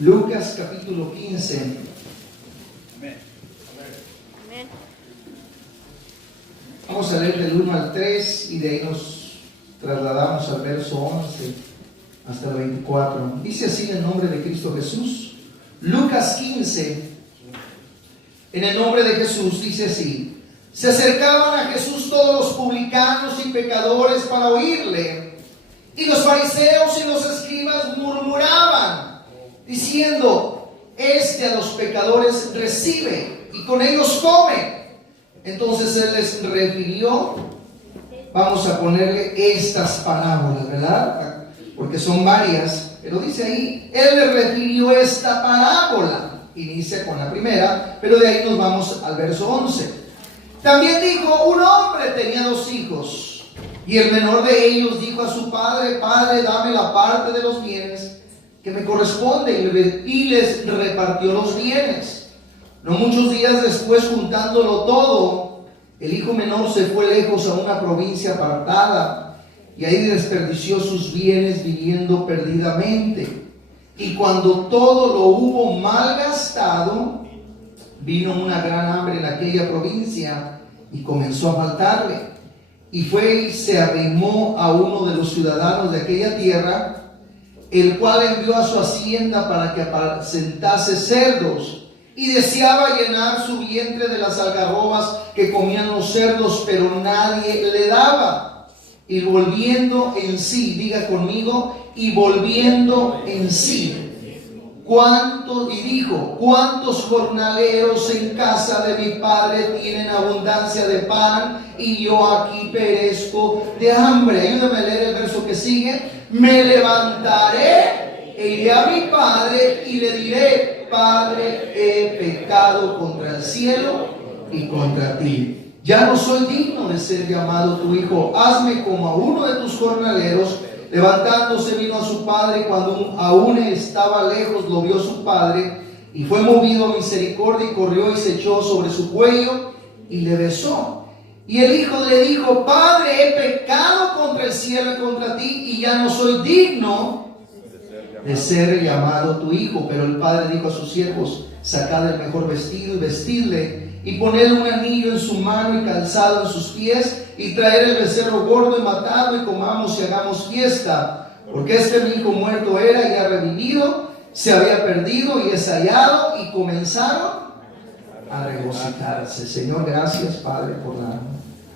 Lucas capítulo 15. Amén. Vamos a leer del 1 al 3 y de ahí nos trasladamos al verso 11 hasta el 24. Dice así en el nombre de Cristo Jesús. Lucas 15, en el nombre de Jesús, dice así: se acercaban a Jesús todos los publicanos y pecadores para oírle, y los fariseos y los escribas murmuraban, diciendo: este a los pecadores recibe y con ellos come. Entonces él les refirió, vamos a ponerle estas parábolas, ¿verdad? Porque son varias, pero dice ahí, él les refirió esta parábola. Inicia con la primera, pero de ahí nos vamos al verso 11. También dijo: un hombre tenía 2 hijos, y el menor de ellos dijo a su padre: Padre, dame la parte de los bienes que me corresponde, y les repartió los bienes. No muchos días después, juntándolo todo, el hijo menor se fue lejos a una provincia apartada, y ahí desperdició sus bienes viviendo perdidamente. Y cuando todo lo hubo malgastado, vino una gran hambre en aquella provincia y comenzó a faltarle. Y fue y se arrimó a uno de los ciudadanos de aquella tierra, el cual envió a su hacienda para que apacentase cerdos, y deseaba llenar su vientre de las algarrobas que comían los cerdos, pero nadie le daba. Y volviendo en sí, diga conmigo, y volviendo en sí, ¿cuántos jornaleros en casa de mi padre tienen abundancia de pan, y yo aquí perezco de hambre? Ayúdame a leer el verso que sigue. Me levantaré e iré a mi padre y le diré: Padre, he pecado contra el cielo y contra ti. Ya no soy digno de ser llamado tu hijo. Hazme como a uno de tus jornaleros. Levantándose vino a su padre, y cuando aún estaba lejos lo vio su padre, y fue movido a misericordia, y corrió y se echó sobre su cuello y le besó. Y el hijo le dijo: Padre, he pecado contra el cielo y contra ti, y ya no soy digno de ser llamado tu hijo. Pero el padre dijo a sus siervos: sacad el mejor vestido y vestidle, y poned un anillo en su mano y calzado en sus pies, y traer el becerro gordo y matadlo, y comamos y hagamos fiesta, porque este mi hijo muerto era y ha revivido, se había perdido y es hallado. Y comenzaron a regocijarse. Señor, gracias, Padre, por la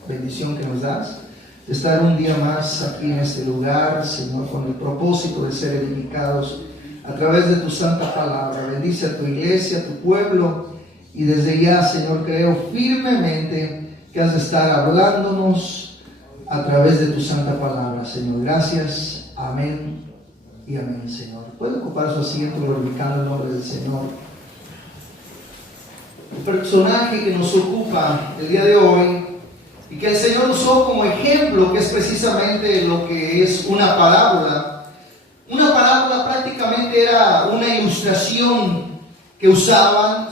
bendición que nos das de estar un día más aquí en este lugar, Señor, con el propósito de ser edificados a través de tu santa palabra. Bendice a tu iglesia, a tu pueblo, y desde ya, Señor, creo firmemente que has de estar hablándonos a través de tu santa palabra, Señor. Gracias, amén y amén, Señor. Puede ocupar su asiento glorificando el nombre del Señor. El personaje que nos ocupa el día de hoy y que el Señor usó como ejemplo, que es precisamente lo que es una parábola. Una parábola prácticamente era una ilustración que usaba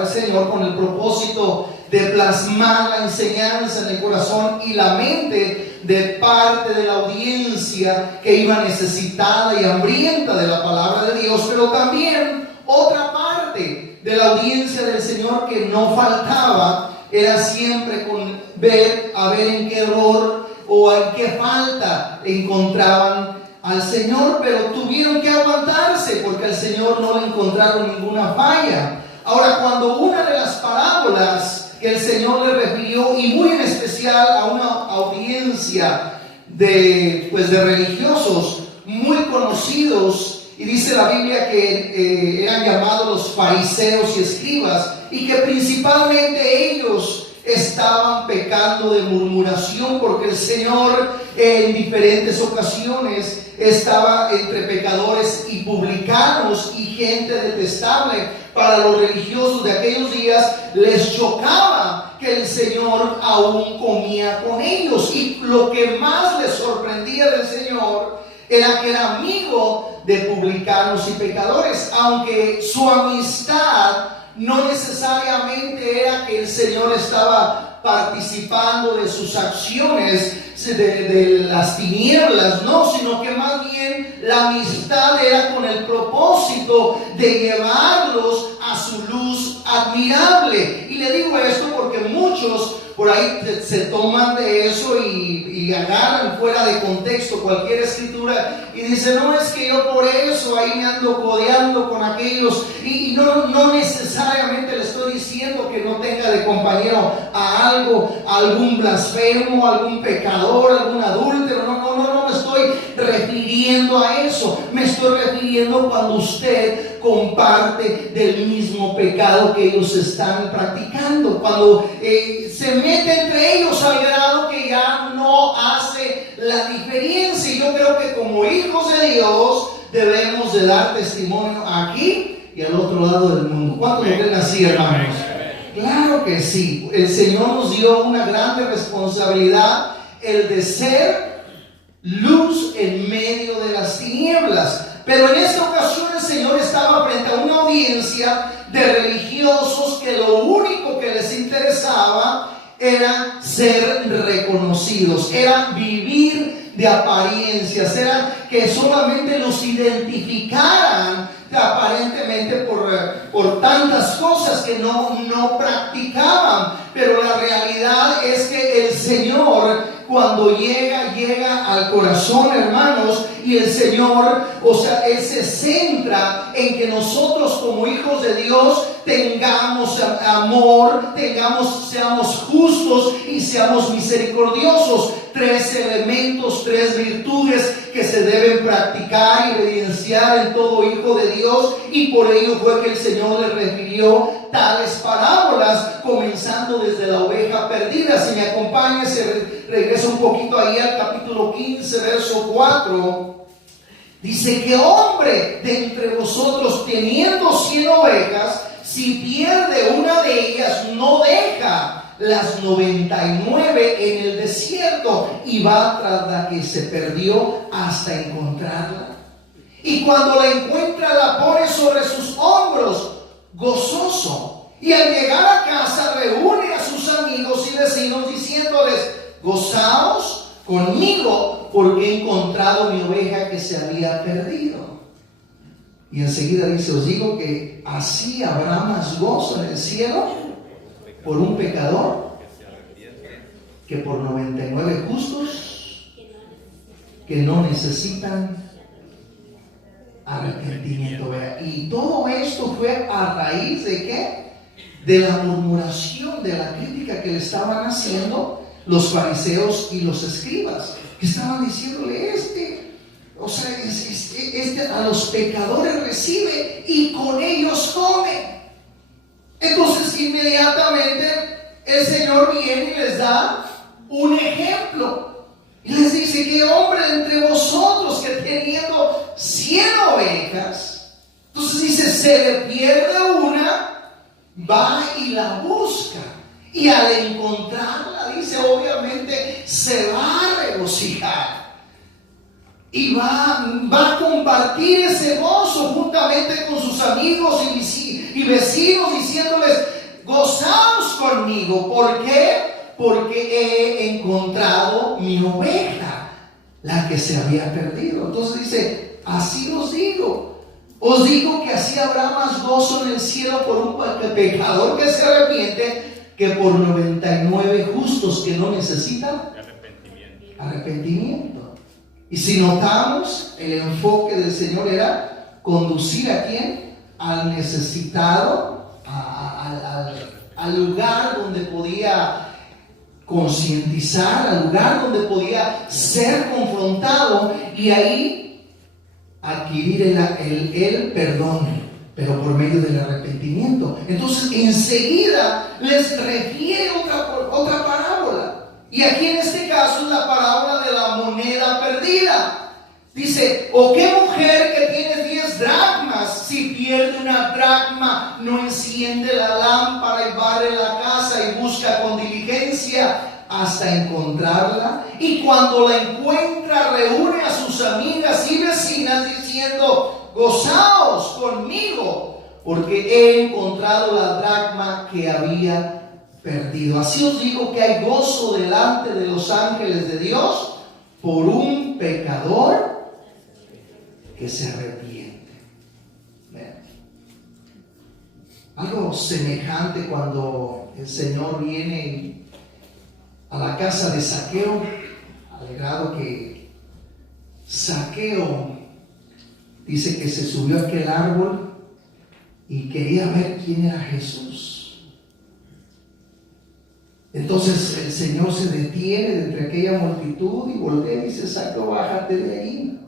el Señor con el propósito de plasmar la enseñanza en el corazón y la mente de parte de la audiencia que iba necesitada y hambrienta de la palabra de Dios, pero también otra parte de la audiencia del Señor que no faltaba era siempre con ver a ver en qué error o en qué falta encontraban al Señor, pero tuvieron que aguantarse porque al Señor no le encontraron ninguna falla. Ahora, cuando una de las parábolas que el Señor le refirió, y muy en especial a una audiencia de religiosos muy conocidos, y dice la Biblia que eran llamados los fariseos y escribas, y que principalmente ellos estaban pecando de murmuración, porque el Señor en diferentes ocasiones estaba entre pecadores y publicanos y gente detestable. Para los religiosos de aquellos días les chocaba que el Señor aún comía con ellos, y lo que más les sorprendía del Señor era que era amigo de publicanos y pecadores, aunque su amistad no necesariamente era que el Señor estaba participando de sus acciones de las tinieblas, no, sino que más bien la amistad era con el propósito de llevarlos a su luz admirable. Y le digo esto porque muchos por ahí se toman de eso y agarran fuera de contexto cualquier escritura y dicen, no, es que yo por eso ahí me ando codeando con aquellos, y no necesariamente le estoy diciendo que no tenga de compañero a algún blasfemo, algún pecador, algún adúltero, no me estoy refiriendo a eso, me estoy refiriendo cuando usted comparte del mismo pecado que ellos están practicando, cuando se mete entre ellos al grado que ya no hace la diferencia. Y yo creo que como hijos de Dios debemos de dar testimonio aquí y al otro lado del mundo. ¿Cuántos lo creen así, hermanos? Claro que sí. El Señor nos dio una grande responsabilidad, el de ser luz en medio de las tinieblas. Pero en esta ocasión el Señor estaba frente a una audiencia de religiosos que lo único que les interesaba era ser reconocidos, era vivir de apariencias, era que solamente los identificaran aparentemente por tantas cosas que no practicaban. Pero la realidad es que el Señor, cuando llega al corazón, hermanos, y el Señor, Él se centra en que nosotros como hijos de Dios tengamos amor, seamos justos y seamos misericordiosos. 3 elementos, 3 virtudes que se deben practicar y evidenciar en todo hijo de Dios, y por ello fue que el Señor le refirió tales parábolas, comenzando desde la oveja perdida. Si me acompaña, se regresa un poquito ahí al capítulo 15, verso 4. Dice: ¿qué hombre de entre vosotros, teniendo 100 ovejas, si pierde una de ellas, no deja las 99 en el desierto y va tras la que se perdió hasta encontrarla? Y cuando la encuentra, la pone sobre sus hombros gozoso, y al llegar a casa reúne a sus amigos y vecinos diciéndoles: gozaos conmigo, porque he encontrado mi oveja que se había perdido. Y enseguida dice: os digo que así habrá más gozo en el cielo por un pecador que por 99 justos que no necesitan arrepentimiento. Y todo esto fue a raíz de ¿qué? De la murmuración, de la crítica que le estaban haciendo los fariseos y los escribas, que estaban diciéndole: a los pecadores recibe y con ellos come. Entonces inmediatamente el Señor viene y les da un ejemplo y les dice: ¿qué hombre entre vosotros que teniendo 100 ovejas, entonces dice, se le pierde una, va y la busca, y al encontrarla, dice, obviamente se va a regocijar y va a compartir ese gozo juntamente con sus amigos y vecinos, diciéndoles: gozaos conmigo. ¿Por qué? Porque he encontrado mi oveja, la que se había perdido. Entonces dice: así os digo que así habrá más gozo en el cielo por un pecador que se arrepiente que por 99 justos que no necesitan arrepentimiento. Y si notamos, el enfoque del Señor era conducir ¿a quién? Al necesitado, al lugar donde podía concientizar, al lugar donde podía ser confrontado, y ahí adquirir el perdón, pero por medio del arrepentimiento. Entonces enseguida les refiere otra parábola, y aquí en este caso es la parábola de la moneda perdida. Dice: ¿o qué mujer que tiene 10 dracmas, si pierde una dracma, no enciende la lámpara y barre la casa y busca con diligencia hasta encontrarla? Y cuando la encuentra, reúne a sus amigas y vecinas diciendo: gozaos conmigo, porque he encontrado la dracma que había perdido. Así os digo que hay gozo delante de los ángeles de Dios por un pecador que se arrepiente. Vean. Algo semejante cuando el Señor viene a la casa de Zaqueo, al grado que Zaqueo dice que se subió a aquel árbol y quería ver quién era Jesús. Entonces el Señor se detiene de entre aquella multitud y voltea y dice: Zaqueo, bájate de ahí.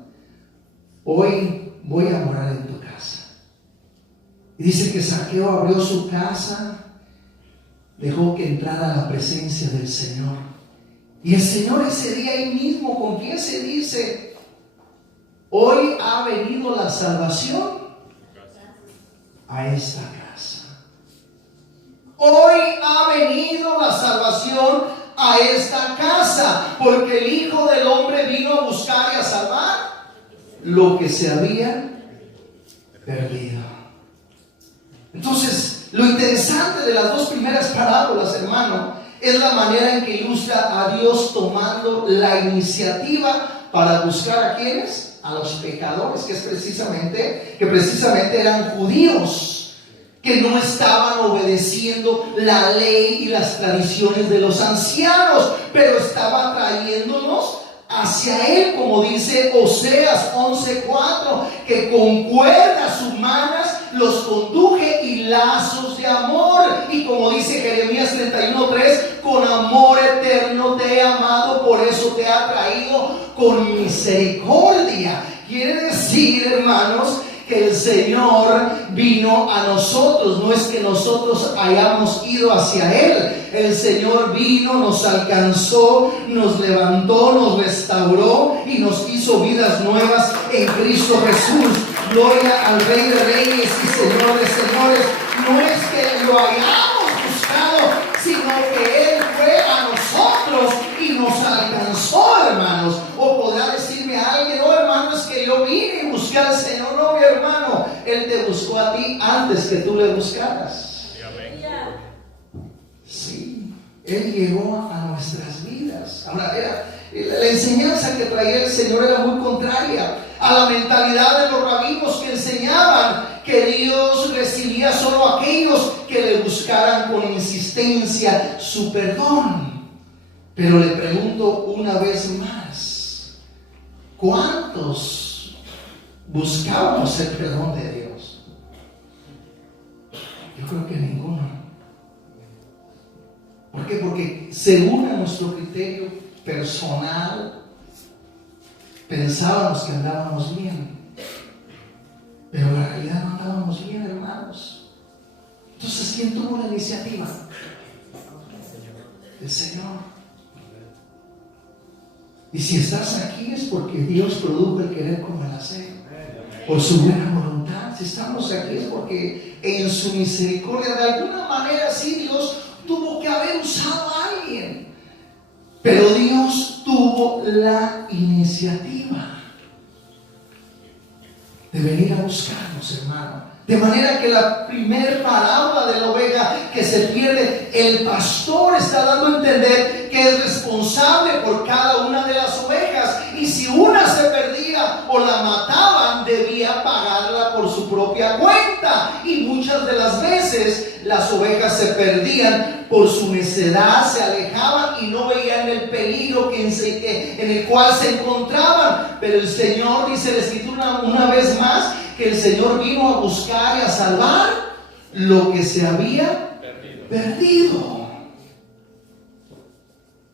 Hoy voy a morar en tu casa. Y dice que Zaqueo abrió su casa, dejó que entrara la presencia del Señor. Y el Señor ese día ahí mismo confiesa y dice: hoy ha venido la salvación a esta casa. Hoy ha venido la salvación a esta casa, porque el Hijo del Hombre vino a buscar y a salvar lo que se había perdido. Entonces, lo interesante de las dos primeras parábolas, hermano, es la manera en que ilustra a Dios tomando la iniciativa para buscar a quienes, a los pecadores, que precisamente eran judíos, que no estaban obedeciendo la ley y las tradiciones de los ancianos, pero estaban trayéndonos hacia Él, como dice Oseas 11:4, que con cuerdas humanas los conduje y lazos de amor. Y como dice Jeremías 31:3, con amor eterno te he amado, por eso te ha traído con misericordia. Quiere decir, hermanos, que el Señor vino a nosotros, no es que nosotros hayamos ido hacia Él. El Señor vino, nos alcanzó, nos levantó, nos restauró y nos hizo vidas nuevas en Cristo Jesús. Gloria al Rey de Reyes y Señor de Señores. No es que lo hayamos buscado, sino que Él fue a nosotros y nos alcanzó, hermanos. O podrá decirme a alguien: oh, hermano, es que yo vine y busqué al Señor. No, mi hermano, Él te buscó a ti antes que tú le buscaras. Sí, Él llegó a nuestras vidas. Ahora, la enseñanza que traía el Señor era muy contraria a la mentalidad de los rabinos, que enseñaban que Dios recibía solo a aquellos que le buscaran con insistencia su perdón. Pero le pregunto una vez más: ¿cuántos buscábamos el perdón de Dios? Yo creo que ninguno. ¿Por qué? Porque según a nuestro criterio personal pensábamos que andábamos bien, pero en la realidad no andábamos bien, hermanos. Entonces, ¿quién tuvo la iniciativa? El Señor. Y si estás aquí es porque Dios produjo el querer como el hacer, por su buena voluntad. Si estamos aquí es porque en su misericordia, de alguna manera, sí, Dios tuvo que haber usado a alguien, pero Dios tuvo la iniciativa de venir a buscarnos, hermano. De manera que la primer parábola de la oveja que se pierde, el pastor está dando a entender que es responsable por cada una de las ovejas, y si una se perdía o la mataban, debía pagarla por su propia cuenta. Y muchas de las veces las ovejas se perdían por su necedad, se alejaban y no veían el peligro en el cual se encontraban. Pero el Señor, dice la Escritura una vez más, que el Señor vino a buscar y a salvar lo que se había perdido.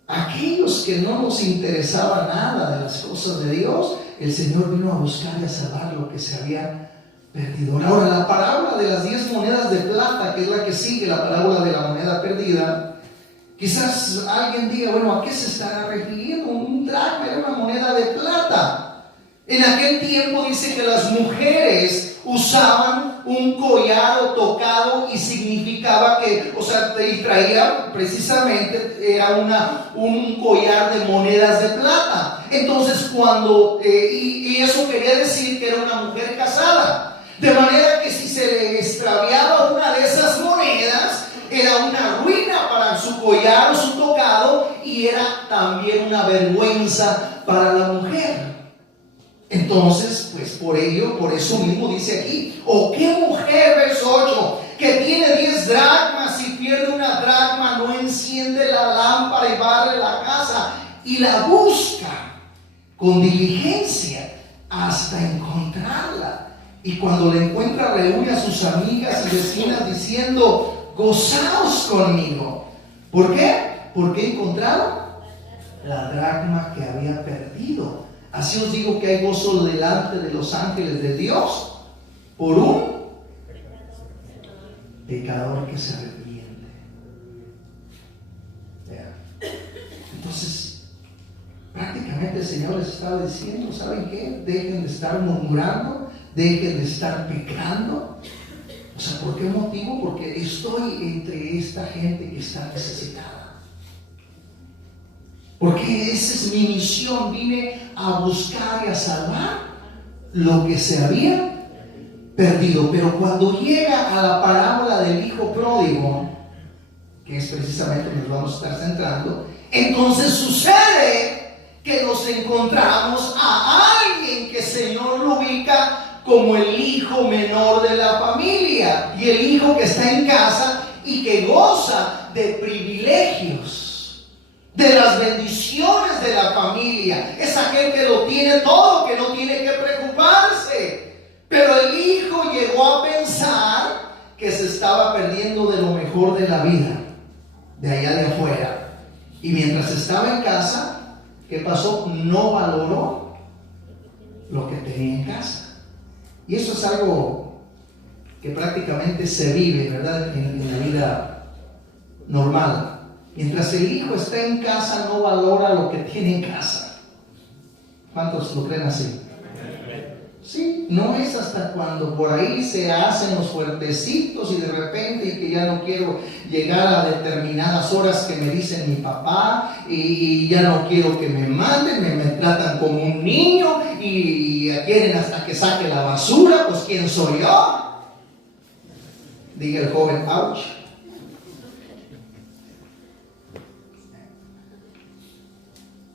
Aquellos que no nos interesaba nada de las cosas de Dios, el Señor vino a buscar y a salvar lo que se había perdido. Ahora, la parábola de las 10 monedas de plata, que es la que sigue la parábola de la moneda perdida, quizás alguien diga: bueno, ¿a qué se estará refiriendo? Un dracma era una moneda de plata. En aquel tiempo dice que las mujeres usaban un collar tocado y significaba que, y traía precisamente, era un collar de monedas de plata. Entonces y eso quería decir que era una mujer casada. De manera que si se le extraviaba una de esas monedas, era una ruina para collar o su tocado, y era también una vergüenza para la mujer. Entonces, pues por eso mismo dice aquí, ¿o qué mujer, verso 8, que tiene 10 dracmas y pierde una dracma, no enciende la lámpara y barre la casa y la busca con diligencia hasta encontrarla? Y cuando la encuentra, reúne a sus amigas y vecinas diciendo: gozaos conmigo. ¿Por qué? Porque encontraron la dracma que había perdido. Así os digo que hay gozo delante de los ángeles de Dios por un pecador que se arrepiente. Entonces, prácticamente el Señor les estaba diciendo: ¿saben qué? Dejen de estar murmurando, dejen de estar pecando. O sea, ¿por qué motivo? Porque estoy entre esta gente que está necesitada. Porque esa es mi misión. Vine a buscar y a salvar lo que se había perdido. Pero cuando llega a la parábola del hijo pródigo, que es precisamente donde nos vamos a estar centrando, entonces sucede que nos encontramos a alguien que el Señor lo ubica como el hijo menor de la familia, y el hijo que está en casa y que goza de privilegios, de las bendiciones de la familia. Es aquel que lo tiene todo, que no tiene que preocuparse. Pero el hijo llegó a pensar que se estaba perdiendo de lo mejor de la vida, de allá de afuera. Y mientras estaba en casa, ¿qué pasó? No valoró lo que tenía en casa. Y eso es algo que prácticamente se vive, ¿verdad?, en la vida normal. Mientras el hijo está en casa, no valora lo que tiene en casa. ¿Cuántos lo creen así? Sí, no es hasta cuando por ahí se hacen los fuertecitos y de repente, y que ya no quiero llegar a determinadas horas que me dicen mi papá, y ya no quiero que me manden, me tratan como un niño, y quieren hasta que saque la basura. Pues ¿quién soy yo? Diga el joven, ouch.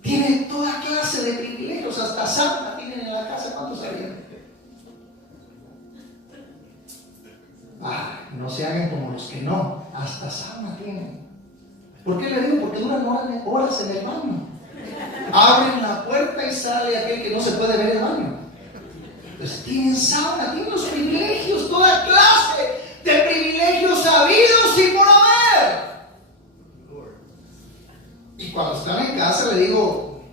Tiene toda clase de privilegios, hasta sauna tienen en la casa. ¿Cuántos sabían? No se hagan como los que no, hasta sauna tienen. ¿Por qué le digo? Porque duran horas en el baño. Abren la puerta y sale aquel que no se puede ver el baño. Entonces tienen sauna, tienen los privilegios, toda clase de privilegios habidos y por haber. Y cuando están en casa, le digo,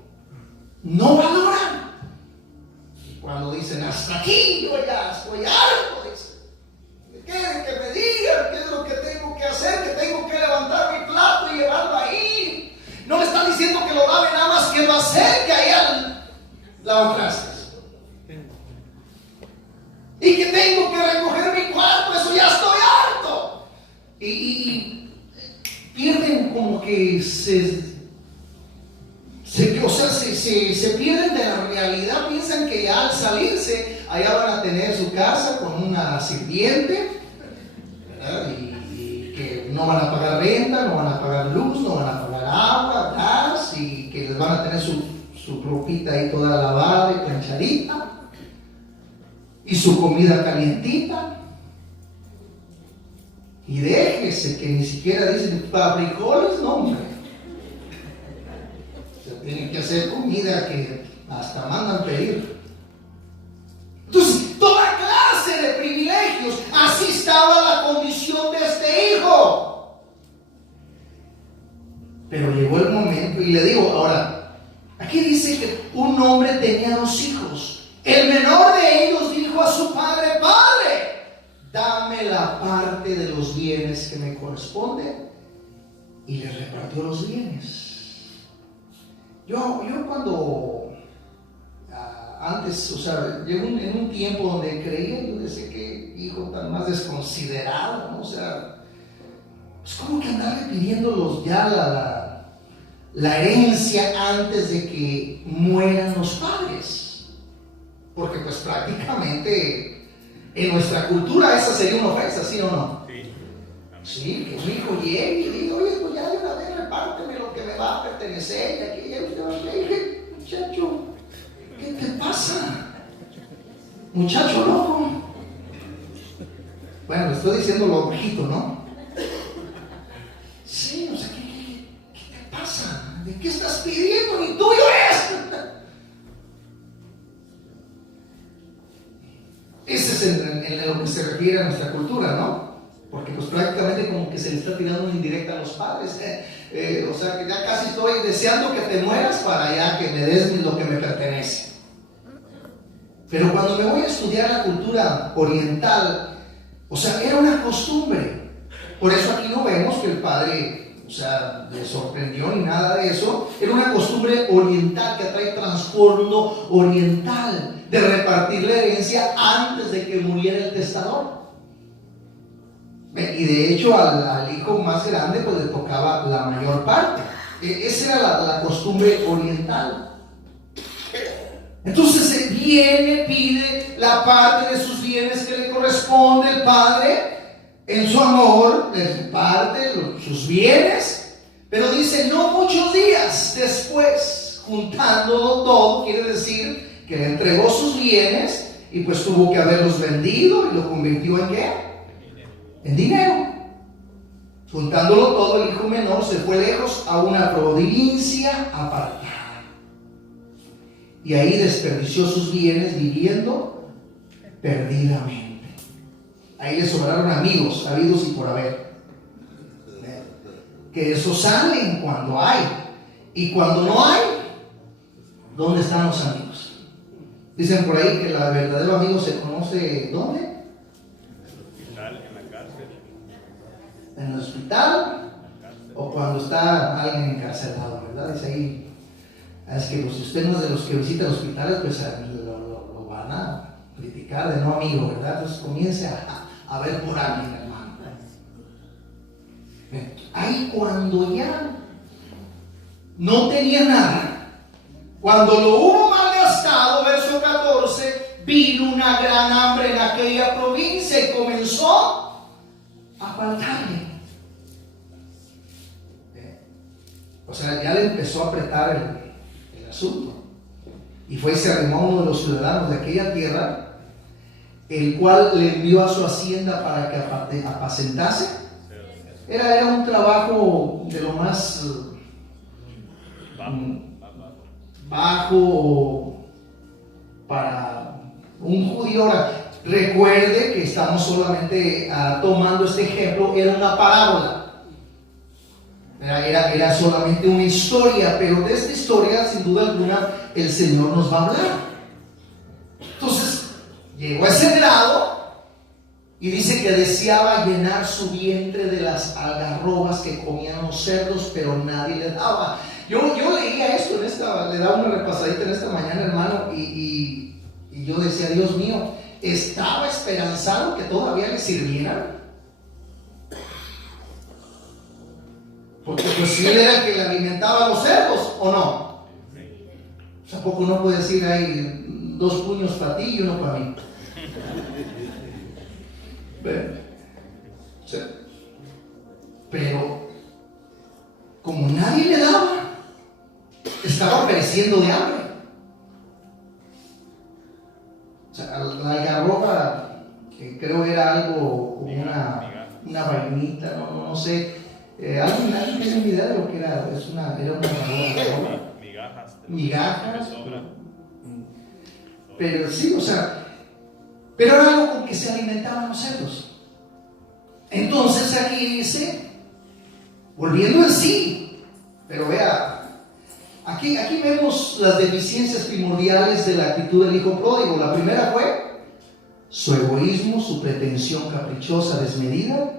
no valoran. Y cuando dicen, hasta aquí, yo ya estoy harto, dicen, que me digan qué es lo que tengo que hacer, que tengo que levantar mi plato y llevarlo ahí. No me están diciendo que lo lave, nada más que va a hacer que allá lavatrastes. Y que tengo que recoger mi cuarto, eso ya estoy harto. Y pierden como que se pierden de la realidad. Piensan que ya al salirse allá van a tener su casa con una sirviente, ¿verdad? Y que no van a pagar renta, no van a pagar luz, no van a pagar agua, gas, y que les van a tener su ropita ahí toda lavada y planchadita, y su comida calientita. Y déjese que ni siquiera dicen para frijoles, no, hombre. Tienen que hacer comida que hasta mandan pedir. Entonces, toda clase de privilegios. Así estaba la condición de este hijo. Pero llegó el momento, y le digo, ahora, aquí dice que un hombre tenía 2 hijos. El menor de ellos dijo a su padre: Padre, dame la parte de los bienes que me corresponden. Y le repartió los bienes. Yo cuando antes, o sea, llegó en un tiempo donde creía, yo decía, que hijo tan más desconsiderado, ¿no? O sea, pues como que andarle pidiéndolos ya la herencia antes de que mueran los padres. Porque pues prácticamente en nuestra cultura esa sería una ofensa, ¿sí o no? Sí. Sí, que un hijo llegue y diga, oye, pues ya de una vez repárteme lo que me va a pertenecer. Y aquí ya usted va a decir, muchacho, ¿qué te pasa? Muchacho loco. Bueno, le estoy diciendo lo bajito, ¿no? Sí, o sea, ¿qué te pasa? ¿De qué estás pidiendo? Ni tuyo es. Ese es en lo que se refiere a nuestra cultura, ¿no? Porque pues prácticamente como que se le está tirando una indirecta a los padres. O sea, que ya casi estoy deseando que te mueras para ya que me des lo que me pertenece. Pero cuando me voy a estudiar la cultura oriental, o sea, era una costumbre. Por eso aquí no vemos que el padre, o sea, le sorprendió ni nada de eso. Era una costumbre oriental que trae trasfondo oriental de repartir la herencia antes de que muriera el testador. Y de hecho al hijo más grande pues le tocaba la mayor parte. Esa era la costumbre oriental. Entonces se viene, pide la parte de sus bienes que le corresponde el padre. En su amor les parte sus bienes, pero dice no muchos días después, juntándolo todo, quiere decir que le entregó sus bienes y pues tuvo que haberlos vendido y lo convirtió en ¿qué? En dinero. Juntándolo todo, el hijo menor se fue lejos a una provincia apartada y ahí desperdició sus bienes viviendo perdidamente. Ahí le sobraron amigos, habidos y por haber. Que esos salen cuando hay. Y cuando no hay, ¿dónde están los amigos? Dicen por ahí que el verdadero amigo se conoce ¿dónde? En la cárcel. En el hospital. O cuando está alguien encarcelado, ¿verdad? Dice ahí. Es que pues, si usted no es de los que visitan hospitales, pues lo van a criticar de no amigo, ¿verdad? Entonces comience a ver por alguien, hermano. Ahí cuando ya no tenía nada, cuando lo hubo malgastado, verso 14, vino una gran hambre en aquella provincia y comenzó a faltarle. O sea, ya le empezó a apretar el asunto. Y fue y se arrimó a uno de los ciudadanos de aquella tierra, el cual le envió a su hacienda para que apacentase. Era un trabajo de lo más bajo para un judío. Ahora, recuerde que estamos solamente tomando este ejemplo, era una parábola. Era solamente una historia, pero de esta historia, sin duda alguna, el Señor nos va a hablar. Entonces, llegó a ese grado y dice que deseaba llenar su vientre de las algarrobas que comían los cerdos, pero nadie le daba. Yo leía esto le daba una repasadita en esta mañana, hermano, y yo decía, Dios mío, estaba esperanzado que todavía le sirvieran. Porque pues si él era el que le alimentaba a los cerdos, ¿o no? Tampoco no puede decir hay 2 puños para ti y 1 para mí. Sí. Pero como nadie le daba, estaba pereciendo de hambre. O sea, la algarroba, que creo era algo como una vainita, no sé. ¿Alguien tiene una idea de lo que era? Era una algarroba. Migajas. Pero sí, o sea, pero era algo con que se alimentaban los cerdos. Entonces aquí dice, volviendo en sí, pero vea, aquí vemos las deficiencias primordiales de la actitud del hijo pródigo. La primera fue su egoísmo, su pretensión caprichosa, desmedida,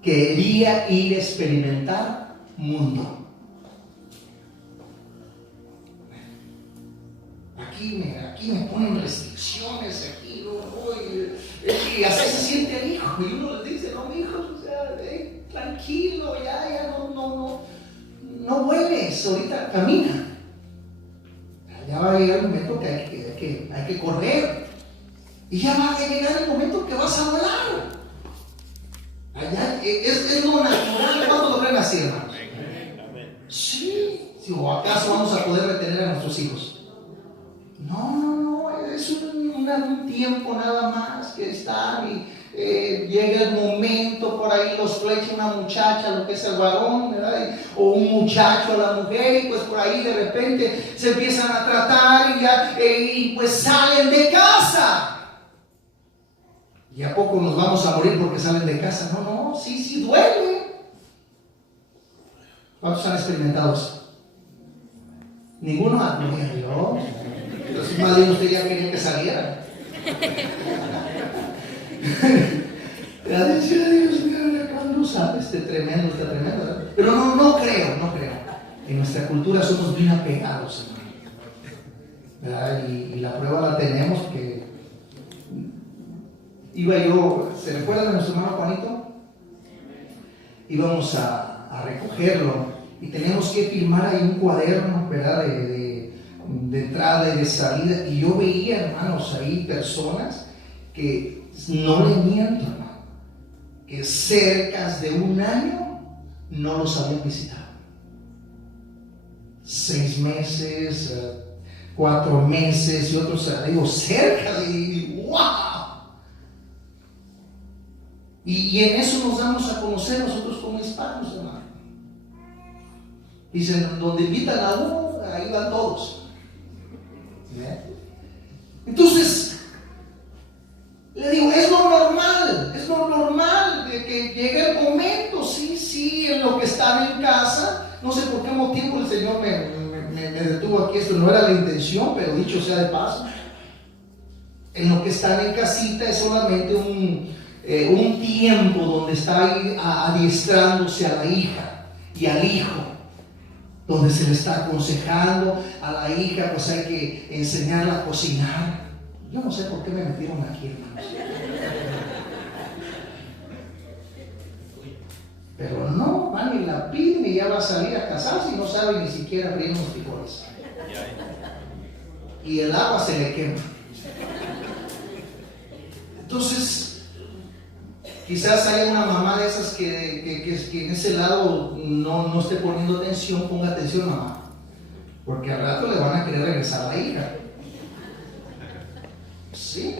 quería ir a experimentar mundo. Aquí me ponen restricciones, aquí y así se siente el hijo, y uno les dice, no, mi hijo, o sea, tranquilo, ya no vueles, ahorita camina. Ya va a llegar el momento que hay que correr, y ya va a llegar el momento que vas a volar. Allá es lo natural. ¿Cuánto lo creen así, hermano? Sí. ¿O acaso vamos a poder retener a nuestros hijos? No, es un tiempo nada más que están y llega el momento, por ahí los flecha una muchacha, lo que es el varón, ¿verdad? O un muchacho a la mujer, y pues por ahí de repente se empiezan a tratar y pues salen de casa. ¿Y a poco nos vamos a morir porque salen de casa? No, sí duele. ¿Cuántos han experimentado eso? Ninguno, gloria a Dios. Entonces, más bien usted ya quería que saliera. Gracias a Dios, mira, cuando sale, está tremendo, ¿verdad? Pero no creo. En nuestra cultura somos bien apegados, hermano, ¿verdad? Y la prueba la tenemos que iba yo, ¿se recuerdan de nuestro hermano Juanito? Íbamos a recogerlo. Y tenemos que firmar ahí un cuaderno, ¿verdad? De entrada y de salida. Y yo veía, hermanos, ahí personas que no le miento, hermano, que cerca de un año no los habían visitado. 6 meses, 4 meses, y otros, digo, cerca, y ¡wow! Y en eso nos damos a conocer nosotros como hispanos, hermano. Dicen, donde invitan a uno, ahí van todos. ¿Ve? Entonces, le digo, es lo normal de que llegue el momento, sí, en lo que están en casa. No sé por qué motivo el Señor me detuvo aquí, esto no era la intención, pero dicho sea de paso. En lo que están en casita es solamente un tiempo donde está ahí adiestrándose a la hija y al hijo, donde se le está aconsejando a la hija, pues hay que enseñarla a cocinar. Yo no sé por qué me metieron aquí, hermanos. Pero no, van y la piden y ya va a salir a casarse y no sabe ni siquiera abrir unos frijoles. Y el agua se le quema. Entonces, quizás haya una mamá de esas que en ese lado no esté poniendo atención. Ponga atención, mamá, porque al rato le van a querer regresar a la hija. Sí.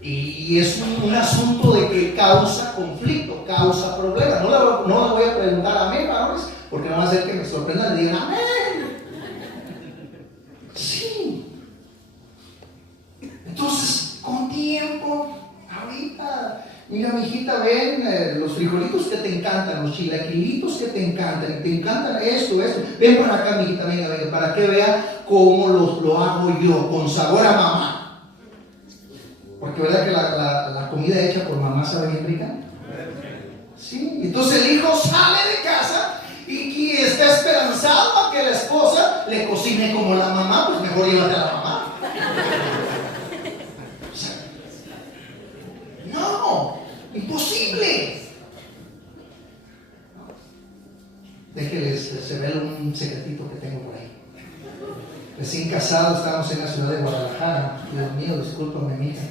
Y es un asunto de que causa conflicto, causa problema. No le voy a preguntar amén, varones, porque no va a hacer que me sorprendan y digan amén. Sí. Entonces, con tiempo, ahorita, mira, mijita, ven los frijolitos que te encantan, los chilaquilitos que te encantan, y te encantan esto. Ven para acá, mijita, venga, para que vea cómo lo hago yo, con sabor a mamá. Porque verdad que la comida hecha por mamá sabe bien rica. Sí. Entonces el hijo sale de casa y está esperanzado a que la esposa le cocine como la mamá. Pues mejor llévate a la mamá. O sea, no, imposible. Déjenles se ve un secretito que tengo por ahí. Recién casado, estamos en la ciudad de Guadalajara. Dios mío, discúlpame, mija.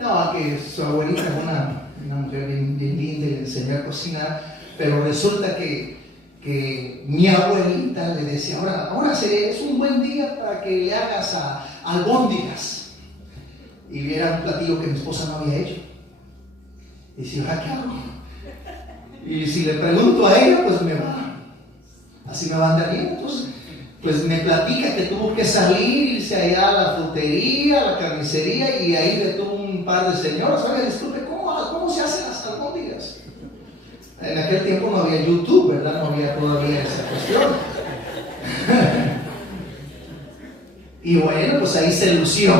No, que su abuelita es una mujer bien linda y le enseñó a cocinar, pero resulta que mi abuelita le decía, ahora es un buen día para que le hagas albóndigas. Y era un platillo que mi esposa no había hecho. Y decía, ¿qué hago? Y si le pregunto a ella, pues así me va a andar bien. Entonces, pues me platica que tuvo que salir, irse allá a la frutería, a la carnicería, y ahí le tuvo un par de señoras. Oye, disculpe, ¿cómo se hacen las albóndigas? En aquel tiempo no había YouTube, ¿verdad? No había todavía esa cuestión. Y bueno, pues ahí se lució.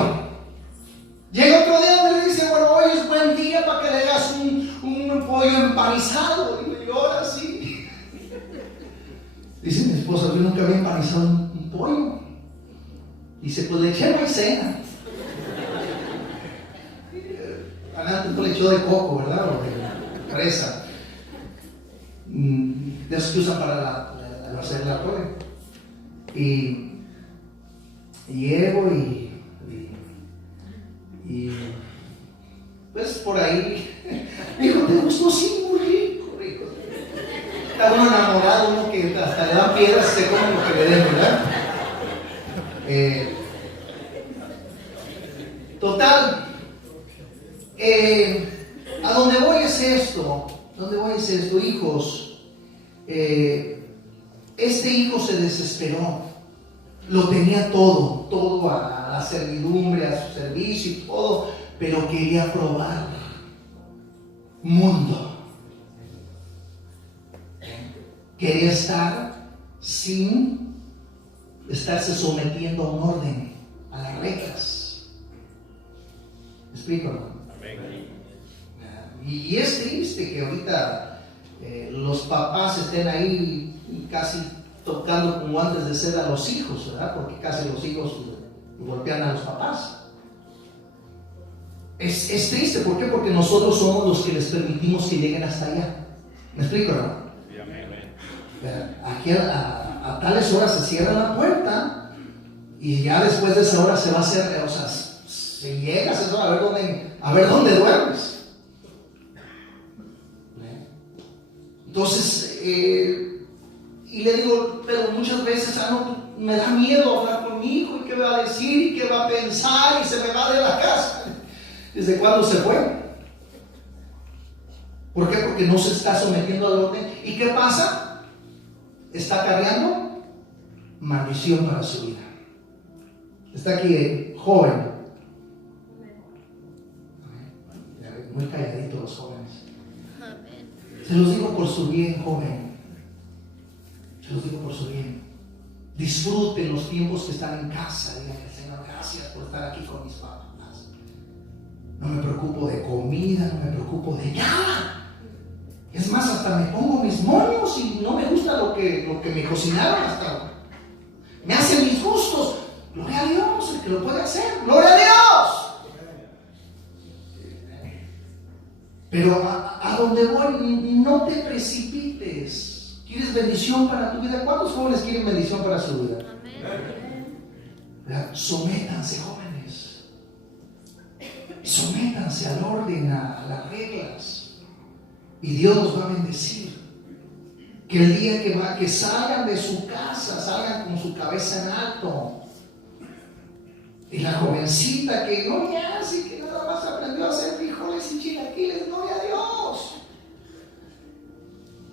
Llega otro día donde le dice, bueno, hoy es buen día para que le hagas un pollo empanizado. Y yo, ahora sí. Dice mi esposa, yo nunca había empanizado un pollo. Dice, pues le eché maicena. Antes le echó de coco, ¿verdad? O de fresa. De esos que usan para hacer la torre. Y llego y pues ves por ahí, dijo, ¿te gustó? Sí, muy rico, rico. Está uno enamorado, uno que hasta le dan piedras y se come lo que le den, ¿verdad? Total, a donde voy es esto, hijos. Este hijo se desesperó, lo tenía todo a la servidumbre, a su servicio y todo, pero quería probar mundo. Quería estar sin estarse sometiendo a un orden, a las reglas. ¿Me explico, no? Y es triste que ahorita los papás estén ahí casi tocando como antes de ser a los hijos, ¿verdad? Porque casi los hijos golpean a los papás. Es triste, ¿por qué? Porque nosotros somos los que les permitimos que lleguen hasta allá. ¿Me explico, no? Aquí a tales horas se cierra la puerta y ya después de esa hora se va a hacer, o sea, si llegas a esa hora a ver dónde duermes. Entonces, y le digo, pero muchas veces no, me da miedo hablar con mi hijo y qué va a decir y qué va a pensar y se me va de la casa. ¿Desde cuándo se fue? ¿Por qué? Porque no se está sometiendo al orden. ¿Y qué pasa? Está cargando maldición para su vida. Está aquí joven. Muy calladitos los jóvenes. Se los digo por su bien, joven. Se los digo por su bien. Disfruten los tiempos que están en casa. Díganle, Señor, gracias por estar aquí con mis papás. No me preocupo de comida, no me preocupo de nada. Es más, hasta me pongo mis moños y no me gusta lo que me cocinaron hasta ahora. Me hacen mis gustos. Gloria a Dios, el que lo puede hacer. ¡Gloria a Dios! Pero a donde voy, no te precipites. ¿Quieres bendición para tu vida? ¿Cuántos jóvenes quieren bendición para su vida? Amén. Sométanse, jóvenes. Sométanse al orden, a las reglas. Y Dios los va a bendecir. Que el día que salgan de su casa, salgan con su cabeza en alto. Y la jovencita que no le hace, que nada más aprendió a hacer frijoles y chilaquiles, gloria a Dios.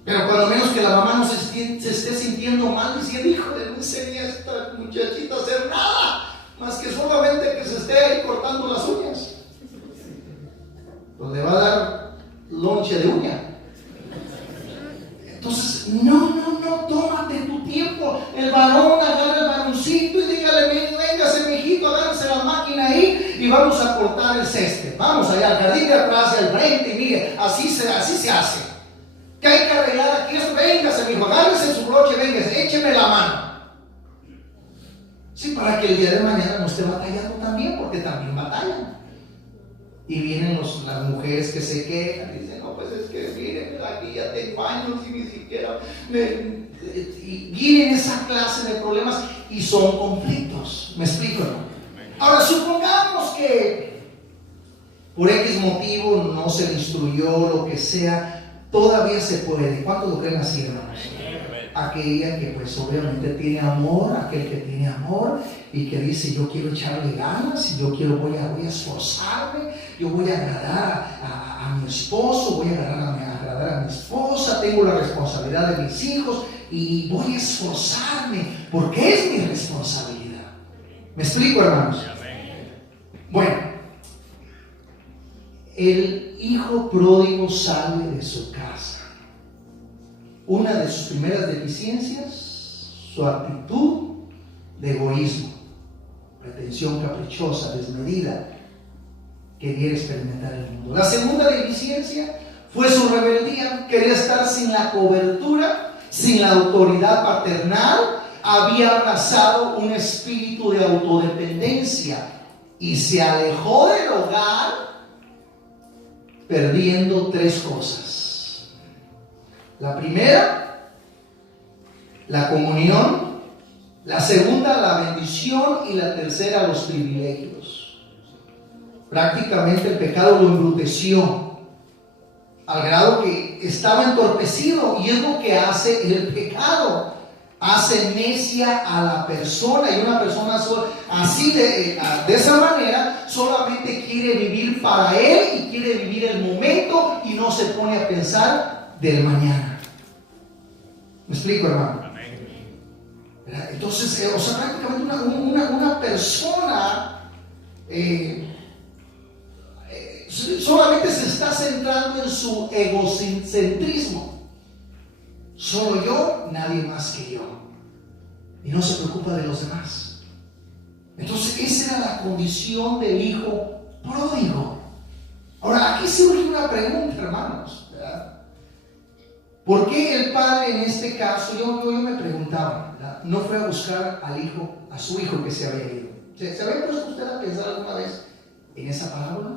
Pero cuando menos que la mamá no se esté sintiendo mal, diciendo, híjole, no enseñé a esta muchachita a hacer nada, más que solamente que se esté ahí cortando las uñas. Pues le va a dar lonche de uña. Entonces, no, tómate tu tiempo. El varón agarra el varoncito y dígale, véngase, mijito, agárrese la máquina ahí y vamos a cortar el césped. Vamos allá al jardín de atrás, al frente, y mire, así se hace. ¿Qué hay que arreglar aquí? Véngase, mijo, agárrese su broche, véngase, écheme la mano. Sí, para que el día de mañana no esté batallando también, porque también batallan. Y vienen las mujeres que se quejan y dicen, no, pues es que miren, aquí ya tengo años y ni siquiera y vienen esa clase de problemas y son conflictos. ¿Me explico, no? Ahora, supongamos que por X motivo no se le instruyó, lo que sea, todavía se puede. ¿Cuántos lo creen así, hermanos? Aquella que pues obviamente tiene amor, aquel que tiene amor y que dice, yo quiero echarle ganas, y voy a esforzarme, yo voy a agradar a mi esposo, voy a agradar a mi esposa, tengo la responsabilidad de mis hijos y voy a esforzarme porque es mi responsabilidad. ¿Me explico, hermanos? Bueno, el hijo pródigo sale de su casa. Una de sus primeras deficiencias, su actitud de egoísmo, pretensión caprichosa, desmedida, quería experimentar el mundo. La segunda deficiencia fue su rebeldía, quería estar sin la cobertura, sin la autoridad paternal, había abrazado un espíritu de autodependencia y se alejó del hogar perdiendo tres cosas. La primera, la comunión. La segunda, la bendición. Y la tercera, los privilegios. Prácticamente el pecado lo embruteció al grado que estaba entorpecido, y es lo que hace el pecado. Hace necia a la persona, y una persona así de esa manera solamente quiere vivir para él y quiere vivir el momento y no se pone a pensar del mañana. ¿Me explico, hermano? Entonces, prácticamente una persona solamente se está centrando en su egocentrismo. Solo yo, nadie más que yo. Y no se preocupa de los demás. Entonces, esa era la condición del hijo pródigo. Ahora, aquí surge una pregunta, hermanos, ¿verdad? ¿Por qué el padre en este caso, yo me preguntaba, ¿verdad?, no fue a buscar a su hijo que se había ido? ¿Se había puesto usted a pensar alguna vez en esa parábola?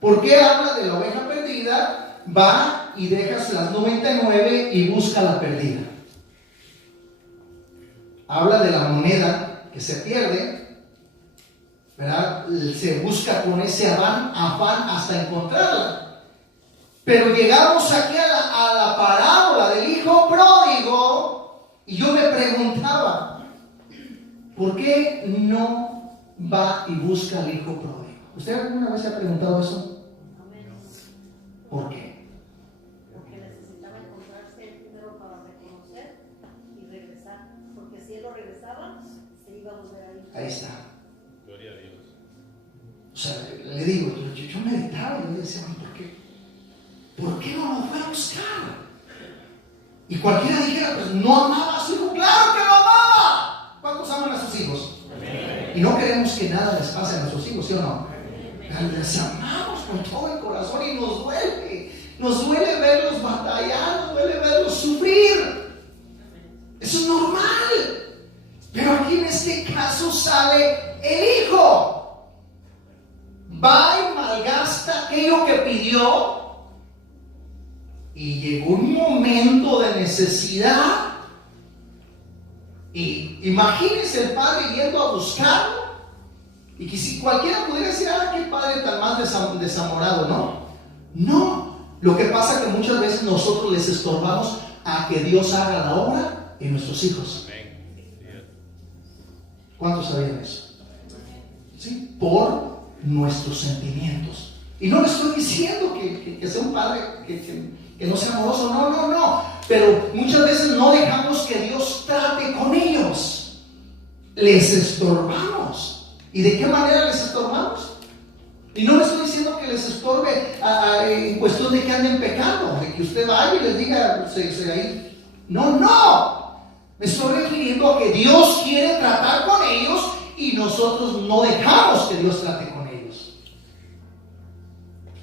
¿Por qué habla de la oveja perdida? Va y dejas las 99 y busca la perdida. Habla de la moneda que se pierde, ¿verdad? Se busca con ese afán hasta encontrarla. Pero llegamos aquí a la parábola del hijo pródigo, y yo me preguntaba, ¿por qué no va y busca al hijo pródigo? ¿Usted alguna vez se ha preguntado eso? ¿Por qué? Porque necesitaba encontrarse primero para reconocer y regresar. Porque si él lo regresaba, se iba a volver a ir. Ahí está. Gloria a Dios. O sea, le digo, yo meditaba y yo decía, ¿por qué no lo fue a buscar? Y cualquiera dijera, pues no amaba a su hijo. ¡Claro que lo amaba! ¿Cuántos aman a sus hijos? Amén. Y no queremos que nada les pase a nuestros hijos, ¿sí o no? Les amamos con todo el corazón y nos duele verlos batallar, nos duele verlos sufrir. Eso es normal. Pero aquí en este caso sale el hijo, va y malgasta aquello que pidió, y llegó un momento de necesidad, y imagínense el padre yendo a buscarlo. Y que si cualquiera pudiera decir, qué padre tan más desamorado, no. Lo que pasa es que muchas veces nosotros les estorbamos a que Dios haga la obra en nuestros hijos. ¿Cuántos sabían eso? ¿Sí? Por nuestros sentimientos. Y no le estoy diciendo que sea un padre que no sea amoroso, no. Pero muchas veces no dejamos que Dios trate con ellos. Les estorbamos. ¿Y de qué manera les estorbamos? Y no le estoy diciendo que les estorbe en cuestión de que anden pecando, de que usted vaya y les diga, ahí. No. Me estoy refiriendo a que Dios quiere tratar con ellos y nosotros no dejamos que Dios trate con ellos.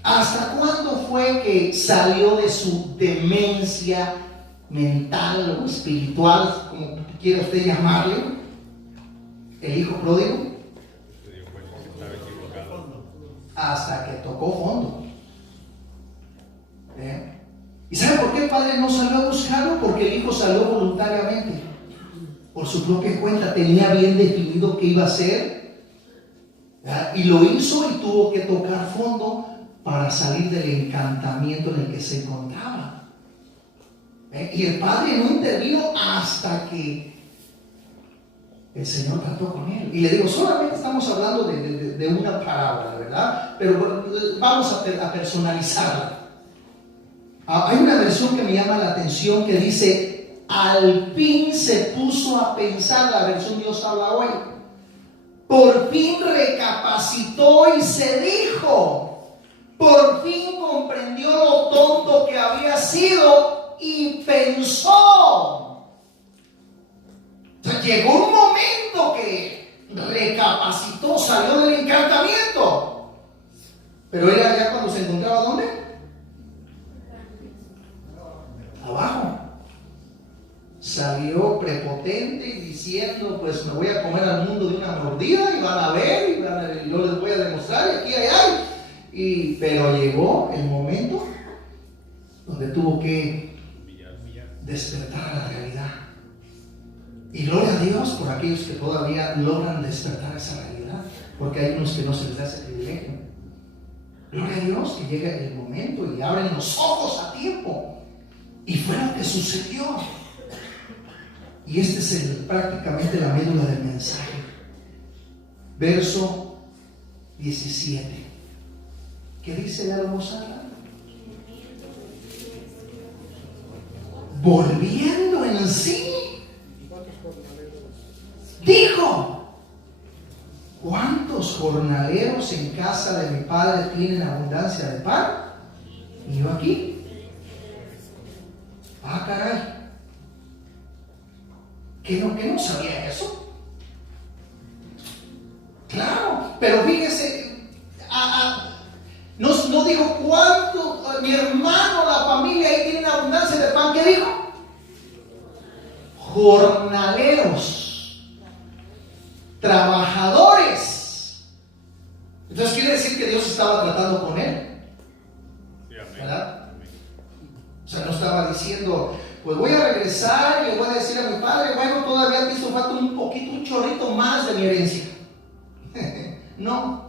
¿Hasta cuándo fue que salió de su demencia mental o espiritual, como quiera usted llamarle, el hijo pródigo? Hasta que tocó fondo. ¿Y sabe por qué el padre no salió a buscarlo? Porque el hijo salió voluntariamente, por su propia cuenta. Tenía bien definido qué iba a hacer, ¿verdad? Y lo hizo, y tuvo que tocar fondo para salir del encantamiento en el que se encontraba. Y el padre no intervino hasta que el Señor trató con él. Y le digo, solamente estamos hablando de una parábola, ¿verdad? Pero vamos a personalizarla. Hay una versión que me llama la atención que dice, al fin se puso a pensar. La versión Dios habla hoy. Por fin recapacitó y se dijo. Por fin comprendió lo tonto que había sido y pensó. O sea, llegó un momento que recapacitó, salió del encantamiento. Pero era ya cuando se encontraba, ¿dónde? Abajo. Salió prepotente y diciendo, pues me voy a comer al mundo de una mordida, y van a ver, y yo les voy a demostrar, y aquí hay. Pero llegó el momento donde tuvo que despertar a la realidad. Y gloria a Dios por aquellos que todavía logran despertar esa realidad, porque hay unos que no se les da ese privilegio. Gloria a Dios que llega el momento y abren los ojos a tiempo. Y fue lo que sucedió. Y este es prácticamente la médula del mensaje. Verso 17. ¿Qué dice la hermosa? Volviendo en sí, dijo: ¿cuántos jornaleros en casa de mi padre tienen abundancia de pan? Y yo aquí. Ah, caray. ¿Que no sabía eso? Claro, pero fíjese, no dijo cuánto, mi hermano, la familia ahí tienen abundancia de pan. ¿Qué dijo? Jornaleros, trabajadores. Entonces quiere decir que Dios estaba tratando con él, ¿verdad? O sea, no estaba diciendo, pues voy a regresar y le voy a decir a mi padre, bueno, todavía te hizo falta un poquito, un chorrito más de mi herencia. No.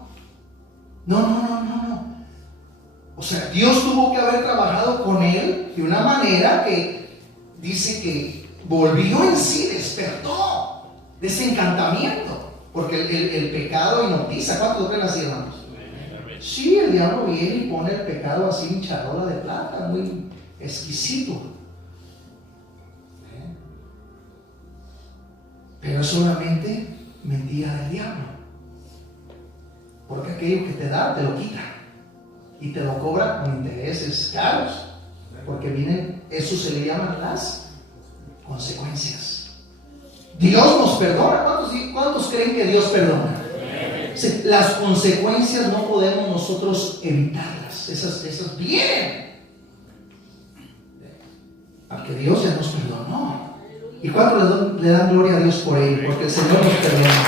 O sea, Dios tuvo que haber trabajado con él de una manera que dice que volvió en sí, despertó de ese encantamiento, porque el pecado hipnotiza. ¿Cuántos creen así, hermanos? Sí, el diablo viene y pone el pecado así en charola de plata, muy exquisito. Pero es solamente mentira del diablo, porque aquello que te da te lo quita y te lo cobra con intereses caros, porque vienen, eso se le llaman las consecuencias. Dios nos perdona. ¿Cuántos creen que Dios perdona? Sí, las consecuencias no podemos nosotros evitarlas, esas vienen, porque Dios ya nos perdonó. ¿Y cuánto le dan gloria a Dios por ello? Porque el Señor nos perdona.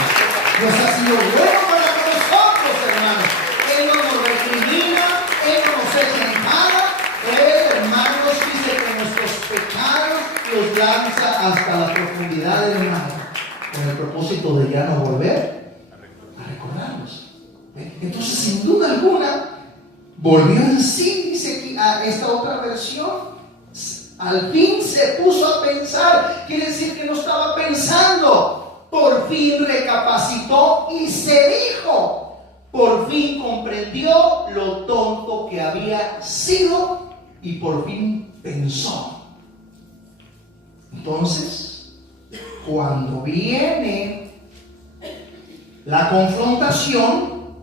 Nos ha sido bueno para nosotros, hermanos. Él no nos recrimina, Él no nos echa nada. Él, hermanos, dice que nuestros pecados los lanza hasta la profundidad del mar, con el propósito de ya no volver a recordarlos. Entonces, sin duda alguna, volvió en sí, dice aquí, a esta otra versión. Al fin se puso a pensar. Quiere decir que no estaba pensando. Por fin recapacitó y se dijo. Por fin comprendió lo tonto que había sido y por fin pensó. Entonces, cuando viene la confrontación,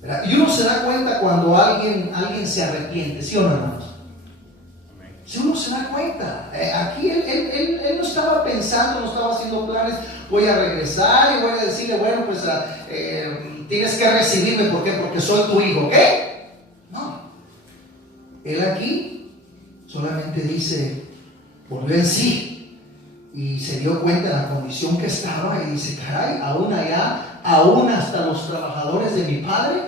¿verdad? Y uno se da cuenta cuando alguien se arrepiente, ¿sí o no, hermanos? Si uno se da cuenta, aquí él no estaba pensando, no estaba haciendo planes, voy a regresar y voy a decirle, bueno, pues tienes que recibirme, ¿por qué? Porque soy tu hijo, ¿ok? No, él aquí solamente dice, volvió en sí y se dio cuenta de la condición que estaba y dice, caray, aún allá, aún hasta los trabajadores de mi padre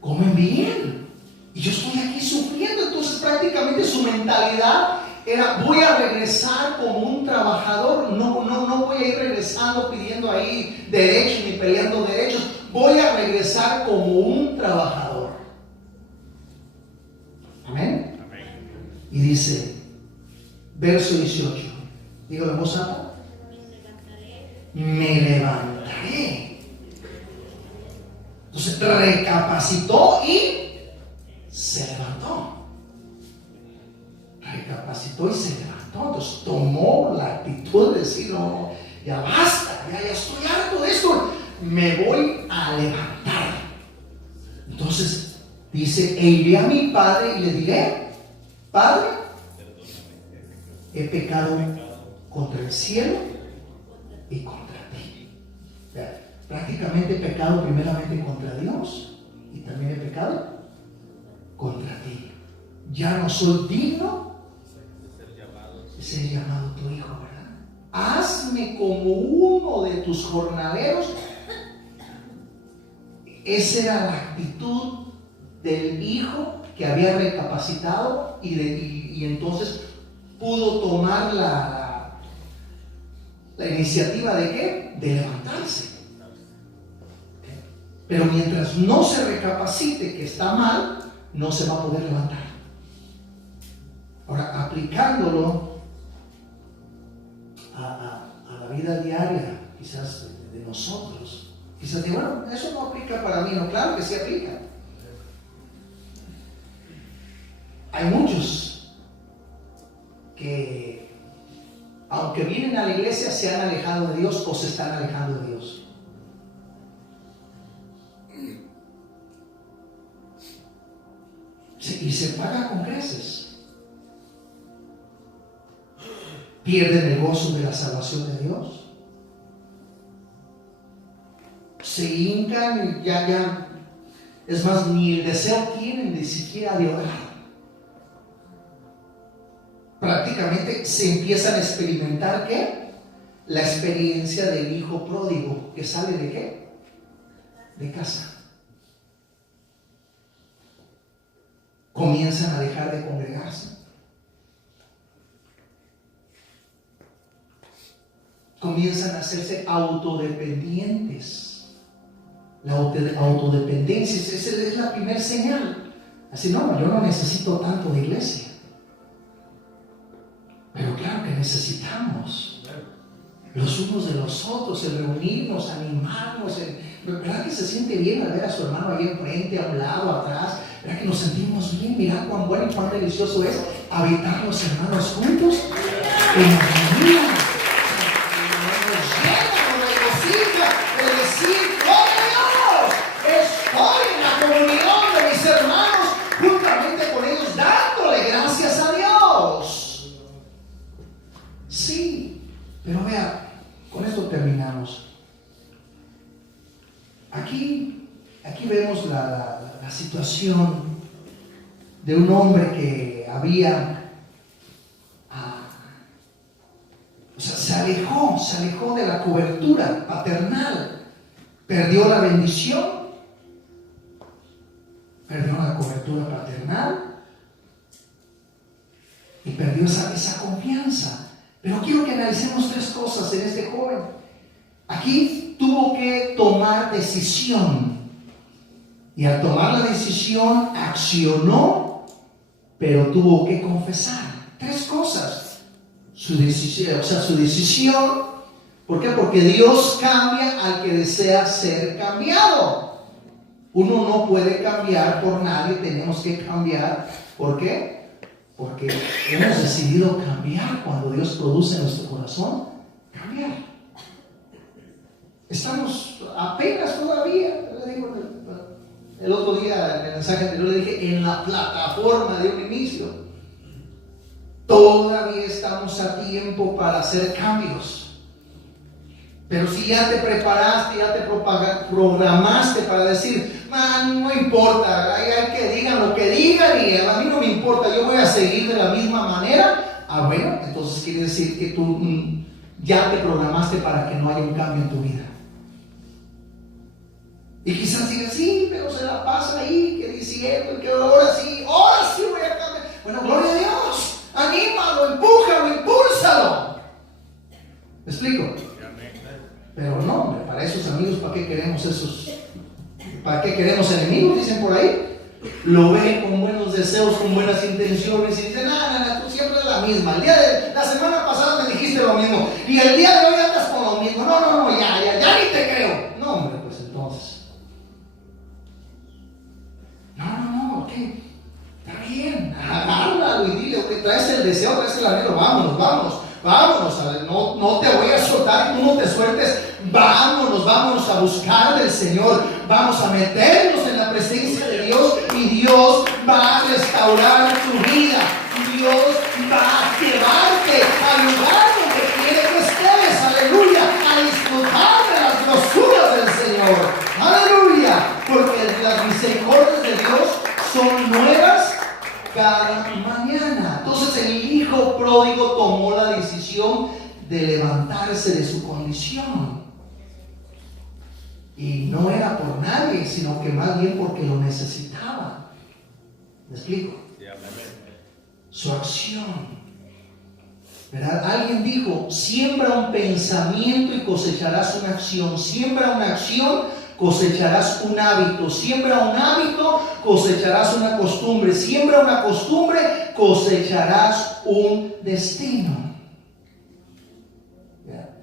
comen bien. Y yo estoy aquí sufriendo. Entonces prácticamente su mentalidad era, voy a regresar como un trabajador. No voy a ir regresando pidiendo ahí derechos ni peleando derechos. Voy a regresar como un trabajador. Amén. Y dice, verso 18, dígalo en voz alta, me levantaré. Entonces recapacitó y se levantó. Recapacitó y se levantó. Entonces tomó la actitud de decir, no, ya basta, ya estoy harto de esto, me voy a levantar. Entonces dice, e iré a mi padre y le diré, Padre, he pecado contra el cielo y contra ti. Prácticamente he pecado primeramente contra Dios y también he pecado contra ti. Ya no soy digno de ser llamado tu hijo, ¿verdad? Hazme como uno de tus jornaleros. Esa era la actitud del hijo que había recapacitado y entonces pudo tomar la iniciativa de ¿qué? De levantarse. Pero mientras no se recapacite que está mal, no se va a poder levantar. Ahora, aplicándolo a la vida diaria, quizás de nosotros, quizás digo, bueno, eso no aplica para mí. No, claro que sí aplica. Hay muchos que, aunque vienen a la iglesia, se han alejado de Dios o se están alejando de Dios. Y se paga con creces. Pierden el gozo de la salvación de Dios. Se hincan y ya, es más, ni el deseo tienen de siquiera de orar. Prácticamente se empiezan a experimentar ¿qué? La experiencia del hijo pródigo que sale de ¿qué? De casa. Comienzan a dejar de congregarse. Comienzan a hacerse autodependientes. La autodependencia es la primera señal. Así, no, yo no necesito tanto de iglesia. Pero claro que necesitamos los unos de los otros, el reunirnos, animarnos. ¿Verdad que se siente bien al ver a su hermano ahí enfrente, a un lado, atrás? ¿Verdad que nos sentimos bien? Mirad cuán bueno y cuán delicioso es habitar los hermanos juntos en armonía. Nos llena, nos regocija de decir, ¡gloria a Dios! Estoy en la comunión de mis hermanos, juntamente con ellos, dándole gracias a Dios. Sí, pero vea, con esto terminamos. Aquí vemos la situación de un hombre que había, se alejó de la cobertura paternal, perdió la bendición, perdió la cobertura paternal y perdió esa confianza. Pero quiero que analicemos tres cosas en este joven. Aquí tuvo que tomar decisión. Y al tomar la decisión, accionó, pero tuvo que confesar. Tres cosas. Su decisión. ¿Por qué? Porque Dios cambia al que desea ser cambiado. Uno no puede cambiar por nadie, tenemos que cambiar. ¿Por qué? Porque hemos decidido cambiar cuando Dios produce en nuestro corazón, cambiar. Estamos apenas todavía, le digo, el otro día en el mensaje anterior le dije, en la plataforma de un inicio. Todavía estamos a tiempo para hacer cambios. Pero si ya te preparaste, ya te programaste para decir, no importa, hay que digan lo que digan y a mí no me importa, yo voy a seguir de la misma manera. Bueno, entonces quiere decir que tú ya te programaste para que no haya un cambio en tu vida. Y quizás digas, sí, pero se la pasa ahí, que diciendo que ahora sí voy a cambiar. Bueno, gloria a Dios, anímalo, empújalo, impúlsalo. ¿Me explico? Pero no, hombre, para esos amigos, ¿para qué queremos esos? ¿Para qué queremos enemigos? Dicen por ahí. Lo ven con buenos deseos, con buenas intenciones y dicen, tú siempre es la misma. La semana pasada me dijiste lo mismo y el día de hoy andas con lo mismo. No, ya ni te creo. No, hombre, pues entonces. No, ¿qué? Está bien, agárralo y dile, traes el deseo, traes el anhelo, vámonos, no te voy a soltar, tú no te sueltes, vámonos a buscar del Señor, vamos a meternos en la presencia de Dios y Dios va a restaurar tu vida, Dios va a llevarte al lugar donde quiere que estés, aleluya, a disfrutar de las grosuras del Señor, aleluya, porque las misericordias de Dios son nuevas cada mañana. Entonces el hijo pródigo tomó la decisión de levantarse de su condición. Y no era por nadie, sino que más bien porque lo necesitaba. ¿Me explico? Su acción. ¿Verdad? Alguien dijo, siembra un pensamiento y cosecharás una acción. Siembra una acción, cosecharás un hábito. Siembra un hábito, cosecharás una costumbre. Siembra una costumbre, cosecharás un destino.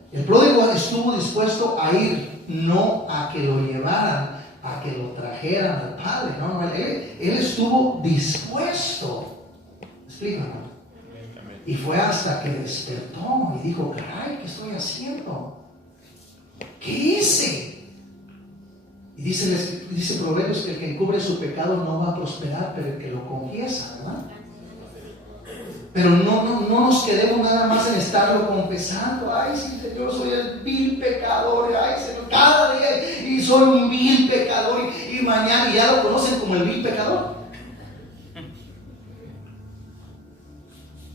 El pródigo estuvo dispuesto a ir, no a que lo llevaran, a que lo trajeran al Padre. No, él estuvo dispuesto. Explícame. Y fue hasta que despertó y dijo: caray, ¿qué estoy haciendo? ¿Qué hice? Y dice Proverbios que el que encubre su pecado no va a prosperar, pero el que lo confiesa, ¿verdad? Pero no nos quedemos nada más en estarlo confesando. Ay, sí, Señor, soy el vil pecador. Ay, Señor, cada día y soy un vil pecador. Y mañana ya lo conocen como el vil pecador.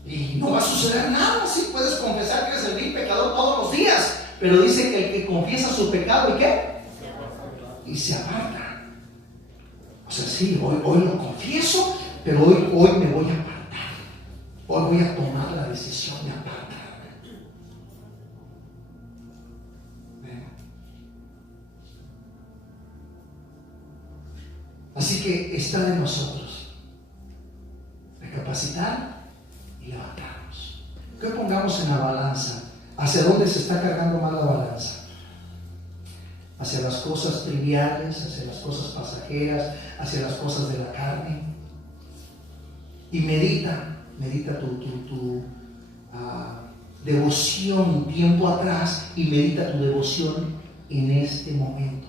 Y no va a suceder nada. Sí, puedes confesar que eres el vil pecador todos los días, pero dice que el que confiesa su pecado, ¿y qué? Y se aparta. O sea, sí, hoy lo confieso, pero hoy me voy a apartar. Hoy voy a tomar la decisión de apartarme. Así que está de nosotros recapacitar y levantarnos. ¿Qué pongamos en la balanza? ¿Hacia dónde se está cargando más la balanza? ¿Hacia las cosas triviales, hacia las cosas pasajeras, hacia las cosas de la carne? Y medita tu devoción tiempo atrás y medita tu devoción en este momento.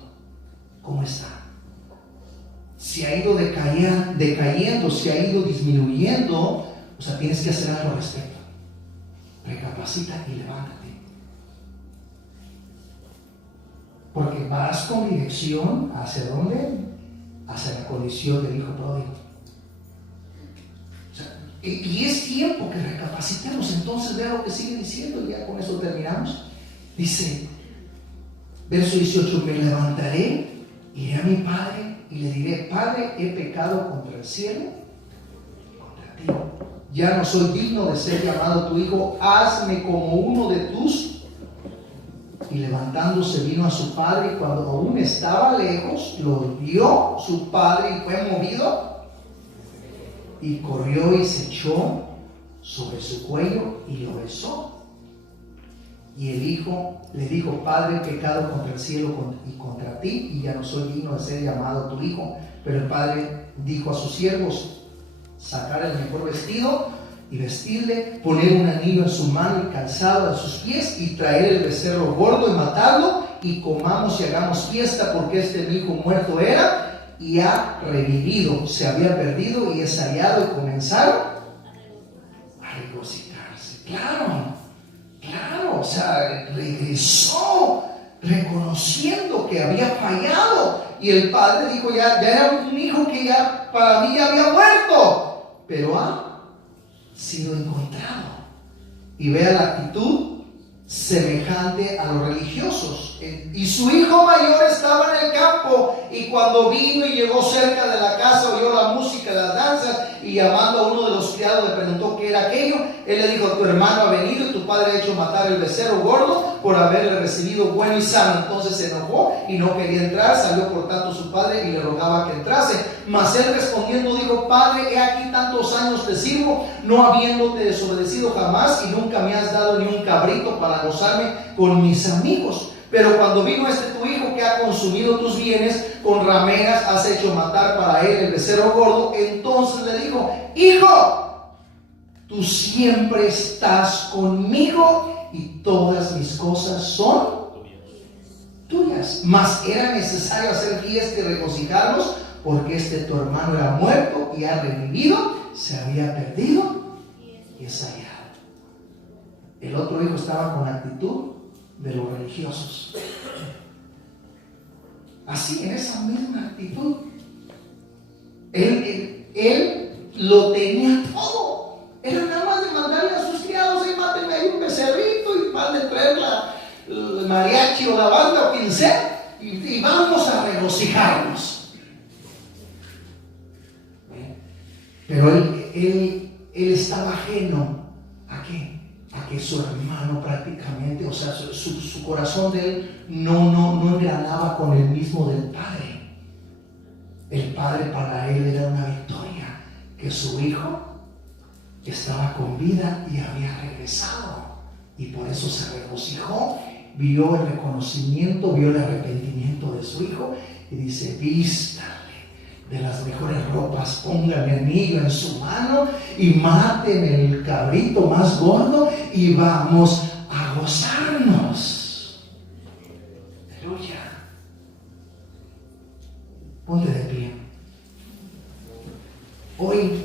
¿Cómo está? Si ha ido decayendo, si ha ido disminuyendo, o sea, tienes que hacer algo al respecto. Recapacita y levántate. Porque vas con dirección ¿hacia dónde? Hacia la colisión del hijo pródigo. O sea, y es tiempo que recapacitemos. Entonces vea lo que sigue diciendo, y ya con eso terminamos. Dice, verso 18: me levantaré, iré a mi padre y le diré: Padre, he pecado contra el cielo y contra ti. Ya no soy digno de ser llamado tu hijo. Hazme como uno de tus. Y levantándose vino a su padre, y cuando aún estaba lejos, lo vio su padre y fue movido, y corrió y se echó sobre su cuello y lo besó. Y el hijo le dijo: Padre, he pecado contra el cielo y contra ti, y ya no soy digno de ser llamado tu hijo. Pero el padre dijo a sus siervos: sacar el mejor vestido y vestirle, poner un anillo en su mano y calzado a sus pies, y traer el becerro gordo y matarlo, y comamos y hagamos fiesta, porque mi hijo muerto era y ha revivido, se había perdido y es hallado. Y comenzaron a regocijarse. Claro, o sea, regresó reconociendo que había fallado, y el padre dijo: ya era un hijo que ya para mí ya había muerto, pero ha sido encontrado. Y vea la actitud semejante a los religiosos. Y su hijo mayor estaba en el campo, y cuando vino y llegó cerca de la casa, oyó la música, las danzas, y llamando a uno de los criados le preguntó qué era aquello. Él le dijo: tu hermano ha venido y tu padre ha hecho matar el becerro gordo por haberle recibido bueno y sano. Entonces se enojó y no quería entrar. Salió por tanto su padre y le rogaba que entrase. Mas él respondiendo dijo: Padre, he aquí tantos años te sirvo, no habiéndote desobedecido jamás, y nunca me has dado ni un cabrito para gozarme con mis amigos. Pero cuando vino tu hijo que ha consumido tus bienes, con rameras has hecho matar para él el becerro gordo. Entonces le dijo: Hijo, tú siempre estás conmigo, y todas mis cosas son tuyas. Mas era necesario hacer fiesta y regocijarnos, porque tu hermano era muerto y ha revivido, se había perdido y es hallado. El otro hijo estaba con la actitud de los religiosos. Así, en esa misma actitud. Él lo tenía todo. Era nada más de mandarle a sus criados: mátenme ahí un becerrito, y van a traer el mariachi o la banda o quien sea, y vamos a regocijarnos. Pero él estaba ajeno ¿a qué? A porque su hermano prácticamente, o sea, su corazón de él no engranaba con el mismo del padre. El padre para él era una victoria, que su hijo estaba con vida y había regresado, y por eso se regocijó, vio el reconocimiento, vio el arrepentimiento de su hijo, y dice: vístale de las mejores ropas, póngame anillo en su mano y maten el cabrito más gordo y vamos a gozarnos. Aleluya. Ponte de pie. Hoy